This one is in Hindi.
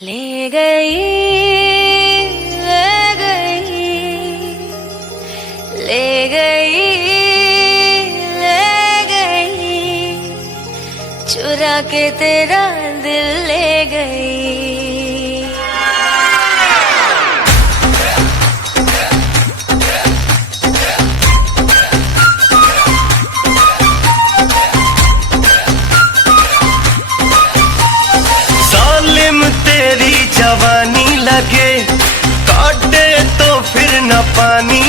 ले गई, ले गई, ले गई, ले गई, चुरा के तेरा दिल ले गई। तेरी जवानी लगे काटे तो फिर न पानी